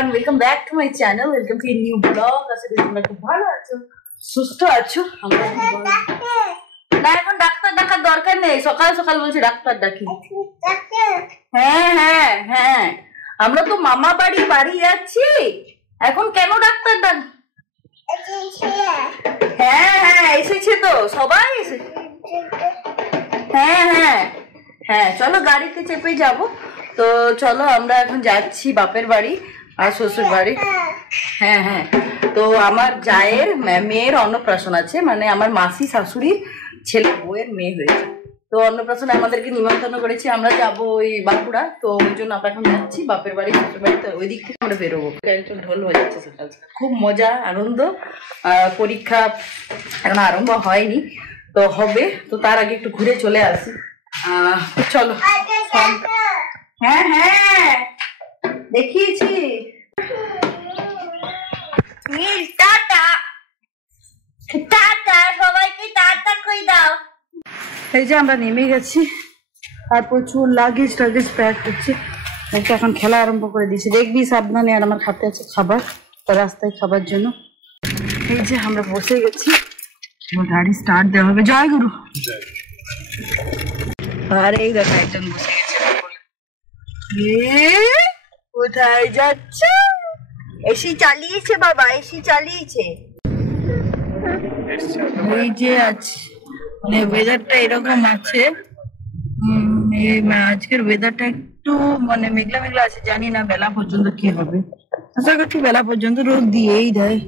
Everyone, welcome back to my channel. Welcome to a new blog. আশা করি তোমরা খুব ভালো আছো, সুস্থ আছো। আমরা না, এখন ডাক্তার ডাকার দরকার নেই। সকাল সকাল বলছি ডাক্তার ডাকি। হ্যাঁ হ্যাঁ হ্যাঁ, আমরা তো মামা বাড়ি যাচ্ছি, এখন কেন ডাক্তার ডাক? হ্যাঁ হ্যাঁ, এসেছে তো, সবাই এসেছে। হ্যাঁ হ্যাঁ হ্যাঁ, চলো গাড়িতে চেপে যাবো। তো চলো আমরা এখন যাচ্ছি বাপের বাড়ি আর শ্বশুর বাড়ি। হ্যাঁ হ্যাঁ, তো আমার জায়ের মেয়ের অন্নপ্রাশন আছে, মানে আমার মাসি শাশুড়ির ছেলে বউয়ের মেয়ে হয়েছে। তো অন্নপ্রাশনে আমাদেরকে নিমন্ত্রণ করেছি, আমরা যাবো ওই বাঁকুড়া। তো ওই জন্য আমরা এখন যাচ্ছি বাপের বাড়ি শ্বশুর বাড়ি। তো ওই দিক থেকে আমরা বেরোবো। একটু ঢোল হয়ে যাচ্ছে সকাল সকাল, খুব মজা আনন্দ। পরীক্ষা এখন আরম্ভ হয়নি, তো হবে। তো তার আগে একটু ঘুরে চলে আসি। চলো। হ্যাঁ হ্যাঁ, দেখিয়েছি। টাটা টাটা, সবাইকে টাটা কই দাও। এই যে আমরা নেমে গেছি, আর প্রচুর লাগেজ প্যাক করছি। এখন খেলা আরম্ভ করে দিয়েছি, দেখবি সাবধানে। আর আমার হাতে আছে খাবার, রাস্তায় খাবার জন্য। এই যে আমরা বসে গেছি, গাড়ি স্টার্ট দেওয়া হবে। জয় গুরু। আর এই দেখা একজন বসে গেছে। কোথায় যাচ্ছ? এসি চালিয়েছে বাবা, এসি চালিয়েছে। এই যে আছে, মানে ওয়েদারটা এরকম আছে। আজকের ওয়েদারটা একটু মানে মেঘলা মেঘলা আছে, জানি না বেলা পর্যন্ত কি হবে। আশা করছি বেলা পর্যন্ত রোদ দিয়েই দেয়।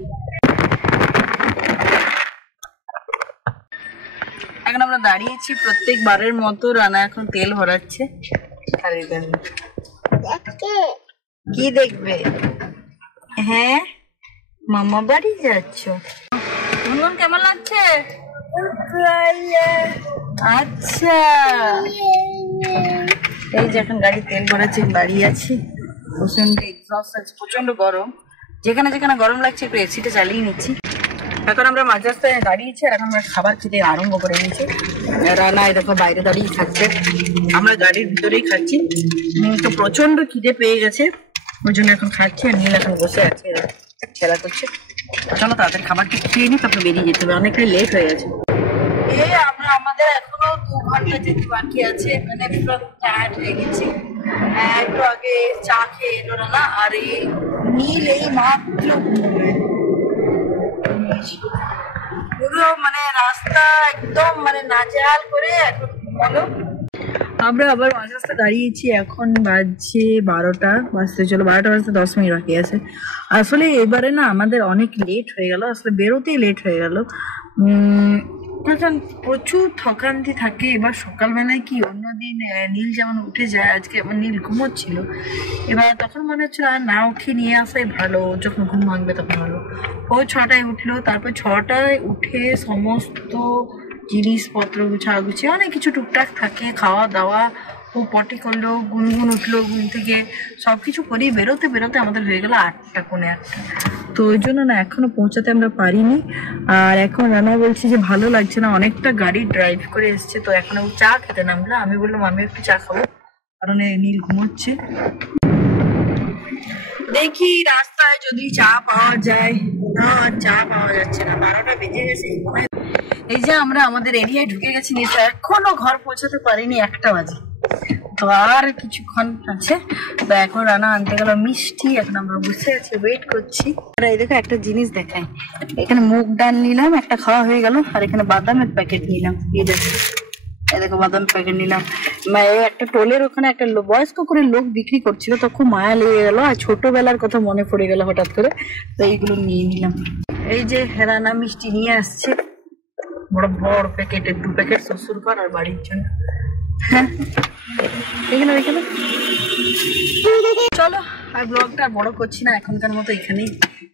এখন আমরা দাঁড়িয়েছি প্রত্যেকবারের মতো। রানা এখন তেল ভরাচ্ছে। কি দেখবে? হ্যাঁ, মামা বাড়ি যাচ্ছ? গুনগুন কেমন লাগছে? আচ্ছা, এই যে এখন গাড়ি তেল ভরাচ্ছে, দাঁড়িয়ে আছি। প্রচন্ড এক্সস্ট আছে, প্রচন্ড গরম। যেখানে যেখানে গরম লাগছে একটু এসিটা চালিয়ে নিচ্ছি। এখন আমরা মাঝ রাস্তায় দাঁড়িয়েছি, আর এখন আমরা খাবার খেতে আরম্ভ করে নিয়েছি। রানা দেখো বাইরে দাঁড়িয়ে খাচ্ছে, আমরা গাড়ির ভিতরেই খাচ্ছি। তো প্রচন্ড খিদে পেয়ে গেছে, ওই জন্য এখন খাচ্ছি। আর নীল এখন বসে আছে, খেলা করছে। চলো তাদের খাবারটা খেয়ে নি, তারপর বেরিয়ে যেতে হবে, অনেকটাই লেট হয়ে গেছে। আমরা আমাদের এখনো 2 ঘন্টা যেতে বাকি আছে, মানে পুরো টায়ার্ড হয়ে গেছি। একটু আগে চা খেয়ে এলো না, আর এই নীল এই মাত্র পুরো মানে রাস্তা একদম মানে নাজেহাল করে এখন বলো। আমরা আবার মাঝ রাস্তা দাঁড়িয়েছি, এখন বাজছে 12টা বাজতে চলো, 12টা বাজতে 10 মিনিট বাকি আছে। আসলে এবারে না আমাদের অনেক লেট হয়ে গেল, আসলে বেরোতেই লেট হয়ে গেল। প্রচুর থকান্তি থাকে। এবার সকালবেলায় কি অন্যদিন নীল যেমন উঠে যায়, আজকে আমার নীল ঘুমোচ্ছিল। এবার তখন মনে হচ্ছিল আর না উঠে নিয়ে আসাই ভালো, যখন ঘুম ভাঙবে তখন ভালো। ও 6টায় উঠলো, তারপর 6টায় উঠে সমস্ত জিনিসপত্র গুছাগুছি অনেক কিছু টুকটাক থাকে, খাওয়া দাওয়া। ও পটি করলো, গুনগুন উঠলো ঘুম থেকে, সবকিছু করেই বেরোতে বেরোতে আমাদের হয়ে গেল 8টা, পৌনে 8টা। তো ওই জন্য না এখনো পৌঁছাতে আমরা পারিনি। আর এখন রানা বলছি যে ভালো লাগছে না, অনেকটা গাড়ি ড্রাইভ করে এসছে। তো এখন ও চা খেতে নামলো, আমি বললাম আমি একটু চা খাবো, কারণ নীল ঘুমোচ্ছে। দেখি রাস্তায় যদি চা পাওয়া যায়। না, চা পাওয়া যাচ্ছে না, 12টা বেজে গেছে। এই যে আমরা আমাদের এরিয়ায় ঢুকে গেছি, এখনো ঘর পৌঁছাতে পারিনি, 1টা বাজে। তো আর কিছুক্ষণ আছে। তো এখন রানা আনতে গেল মিষ্টি, এখন আমরা বসে আছি ওয়েট করছি। আর এই দেখো একটা জিনিস দেখাই, এখানে মুগ ডাল নিলাম, একটা খাওয়া হয়ে গেল। আর এখানে বাদামের প্যাকেট নিলাম, এই দেখো বাদাম প্যাকেট নিলাম। একটা টোলের ওখানে একটা বয়স্ক করে লোক বিক্রি করছিল, তো খুব মায়া লেগে গেল, আর ছোটবেলার কথা মনে পড়ে গেল হঠাৎ করে। তো এইগুলো নিয়ে নিলাম। এই যে রানা মিষ্টি নিয়ে আসছে, বড় বড় প্যাকেটের 2 প্যাকেট শ্বশুর ঘর আর বাড়ির জন্য। হ্যাঁ, এখানে চলো। আর ব্লগটা বড় করছি না, এখনকার মতো এখানেই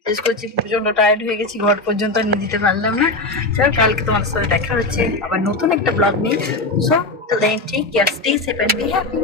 শেষ করছি। প্রচন্ড টায়ার্ড হয়ে গেছি, ঘর পর্যন্ত নিয়ে দিতে পারলাম না। চলো, কালকে তোমাদের সাথে দেখা হচ্ছে আবার নতুন একটা ব্লগ নিয়ে। So till then, take care, stay safe and be happy.